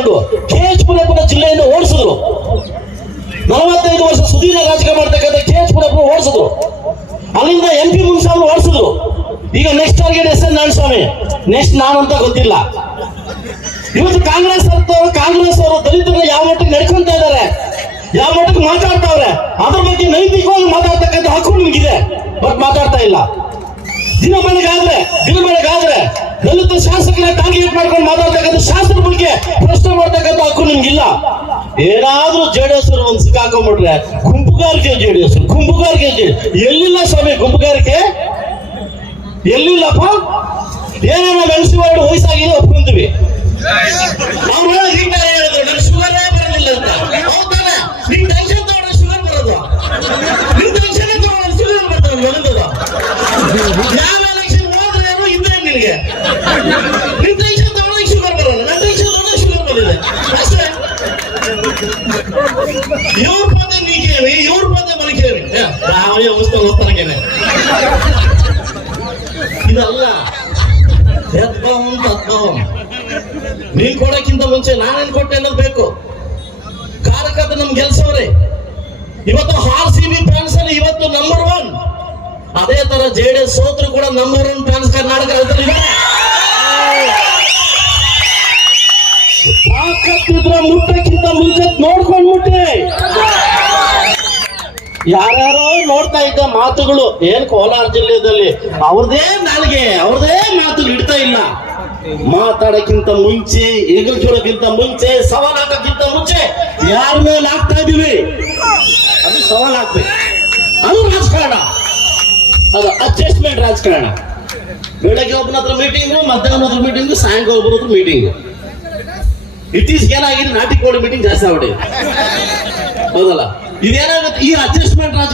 KH ಜಿಲ್ಲೆಯನ್ನು ಓಡಿಸಿದ್ರು. 45 ವರ್ಷ ಸುದೀರ್ಘ ರಾಜಕೀಯ ಮಾಡ್ತಕ್ಕಂಥ KH ಓಡಿಸಿದ್ರು. ಅಲ್ಲಿಂದ MP ಮುನ್ಸಾಬ್ರು ಓಡಿಸಿದ್ರು. ಈಗ next target SN Narayanaswamy, next ನಾನಂತ ಗೊತ್ತಿಲ್ಲ. ಇವತ್ತು ಕಾಂಗ್ರೆಸ್ ಅವರು ದಲಿತರನ್ನ ಯಾವ ಮಟ್ಟಕ್ಕೆ ನಡ್ಕೊಂತ ಇದ್ದಾರೆ, ಯಾವ ಮಟ್ಟಕ್ಕೆ ಮಾತಾಡ್ತಾವ್ರೆ, ಅದ್ರ ಬಗ್ಗೆ ನೈತಿಕವಾಗಿ ಮಾತಾಡ್ತಕ್ಕಂಥ ಹಕ್ಕು ನಿಮ್ಗಿದೆ, ಬಟ್ ಮಾತಾಡ್ತಾ ಇಲ್ಲ. ದಿನ ಬೆಳಗಾದ್ರೆ ದಲಿತ ಶಾಸಕರ ಟಾರ್ಗೆಟ್ ಮಾಡ್ಕೊಂಡು ಮಾತಾಡ್ತಕ್ಕಂಥ ಶಾಸಕರ ಬಗ್ಗೆ ಪ್ರಶ್ನೆ ಮಾಡ್ತಕ್ಕಂಥ ಹಕ್ಕು ನಿಮ್ಗಿಲ್ಲ. ಏನಾದ್ರೂ JDS ಒಂದು ಸಿಕ್ಕಾಕೊಂಡ್ಬಿಟ್ರೆ ಗುಂಪುಗಾರಿಕೆ JDS ಎಲ್ಲಿಲ್ಲ ಸ್ವಾಮಿ, ಗುಂಪುಗಾರಿಕೆ ಎಲ್ಲಿಲ್ಲಪ್ಪ. ಏನೇನೋ ಮೆಣಸಿನಕಾಯಿ ವಯಸ್ಸಾಗಿದೆ ಒಪ್ಕೊಂತೀವಿ, ಅವ್ರು ಶುಗರ್ ಬರೋದಿಲ್ಲ ಅಂತ. ಹೌದಾನೆ, ನಿಮ್ ಟೆನ್ಷನ್ ತಗೊಂಡ್ರೆ ಶುಗರ್ ಬರೋದು, ನಿಮ್ ಟೆನ್ಷನ್ ತಗೊಂಡ್ರೆ ಶುಗರ್ ಬರ್ತದೆ. ಯಾವ ಎಲೆಕ್ಷನ್ ಹೋದ್ರೆ ಏನೋ ಇದ್ರೆ ನಿನಗೆ ನಿಮ್ ಟೆನ್ಷನ್ ತಗೊಂಡ್ರೆ ಶುಗರ್ ಬರೋಲ್ಲ, ನನ್ನ ಟೆನ್ಷನ್ ತಗೊಂಡ್ರೆ ಶುಗರ್ ಬರೋದಿಲ್ಲ ಅಷ್ಟೇ. ಇವ್ರ ಪದ ನೀಕೇವಿ, ಇವ್ರ ಪದ ಮನಿಕೇವಿ, ರಾವೇ ಹೋಗ್ತಾನೆ. ಇದಲ್ಲ ತದ್ಭವಂ. ನೀನ್ ಕೊಡಕ್ಕಿಂತ ಮುಂಚೆ ನಾನೇನ್ ಕೊಟ್ಟೆ ಅನ್ನೋದು ಬೇಕು. ಕಾರ್ಯಕರ್ತ ನಮ್ ಗೆಲ್ಸವ್ರೆ. ಇವತ್ತು RCB ಫ್ಯಾನ್ಸ್ ಅಲ್ಲಿ ಇವತ್ತು ನಂಬರ್ 1. ಅದೇ ತರ JDS ಸೋತ್ರು ಕೂಡ ನಂಬರ್ 1 ಫ್ಯಾನ್ಸ್ ಕರ್ನಾಟಕದಲ್ಲಿ ತಾಕತ್ತಿದ್ರೆ ಮುಟ್ಟಕ್ಕಿಂತ ಮುಂಚೆ ನೋಡ್ಕೊಂಡ್ ಮುಟ್ಟೆ. ಯಾರ್ಯಾರೋ ನೋಡ್ತಾ ಇದ್ದ ಮಾತುಗಳು ಏನ್ ಕೋಲಾರ ಜಿಲ್ಲೆಯಲ್ಲಿ ಅವ್ರದೇ ನಾಲ್ಗೆ, ಅವ್ರದೇ ಮಾತುಗಳು ಇಡ್ತಾ ಇಲ್ಲ. ಮಾತಾಡಕ್ಕಿಂತ ಮುಂಚೆ, ಎಗರ್ಸೋಡಕ್ಕಿಂತ ಮುಂಚೆ, ಸವಾಲ್ ಹಾಕಕ್ಕಿಂತ ಮುಂಚೆ ಯಾರ ಮೇಲೆ ಹಾಕ್ತಾ ಇದೀವಿ ಅದು ಸವಾಲ್ ಹಾಕ್ಬೇಕು. ಅದು ರಾಜಕಾರಣ, ಅದು ಅಡ್ಜಸ್ಟ್ಮೆಂಟ್ ರಾಜಕಾರಣ. ಬೆಳಗ್ಗೆ ಒಬ್ಬನ ಹತ್ರ ಮೀಟಿಂಗು, ಮಧ್ಯಾಹ್ನ ಹತ್ರ ಮೀಟಿಂಗು, ಸಾಯಂಕಾಲ ಒಬ್ಬರ ಹತ್ರ ಮೀಟಿಂಗು. ಇತ್ತೀಚೆಗೆ ಏನಾಗಿದೆ, ನಾಟಿ ಕೋಳಿ ಮೀಟಿಂಗ್ ಜಾಸ್ತಿ ಆಗ್ಬಿಟ್ಟಿದೆ. ಹೌದಲ್ಲ, ಇದೇನಾಗುತ್ತೆ ಈ ಅಡ್ಜಸ್ಟ್ಮೆಂಟ್ ರಾಜಕಾರಣ.